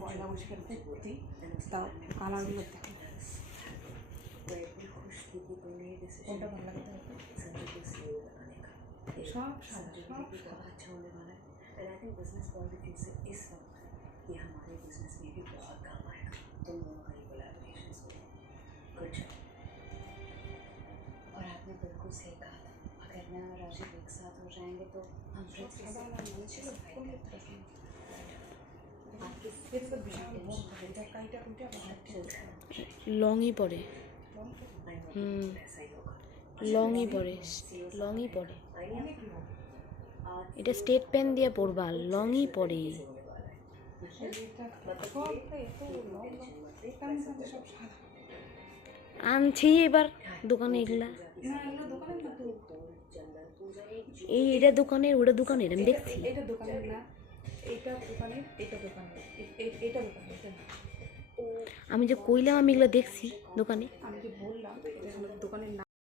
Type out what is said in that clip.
পয়লা বৈশাখের কুর্তি, তাও কালারগুলো দেখো কোনটা ভালো লাগে সব সাদা সব সাদা। अच्छा होने वाला है and I think business point of view से इस वक्त ये हमारे बिजनेस में भी बहुत काम आएगा तुम दोनों का ये कोलैबोरेशन गुड जॉब। और आपने बिल्कुल सही कहा था, अगर मैं और राजीव एक साथ हो जाएंगे तो हम फिर से সাদা না अच्छे से फाइट कर पाएंगे। आपके এটা তো বিশাল বড় থাকে, এটা কাইটা কুইটা লংই পরে, ऐसा ही होगा। লংই পরে, লংই পরে। অনেক লোক এটা স্টেট পেন দিয়ে পরবা, লংই পরে। সব এত লং লং তার মধ্যে সব সাদা। আনছি এবার দোকানে এগুলা। না এগুলো দোকানের না তো, এই এটা দোকানের, ওটা দোকানের, আমি দেখছি। এটা দোকানের না, এইটা দোকানের, এটা দোকানের, এটা দোকানের, এটা না। আমি যে কইলাম আমি এগুলা দেখছি দোকানে। আমি যে বললাম এটা আমাদের দোকানের না।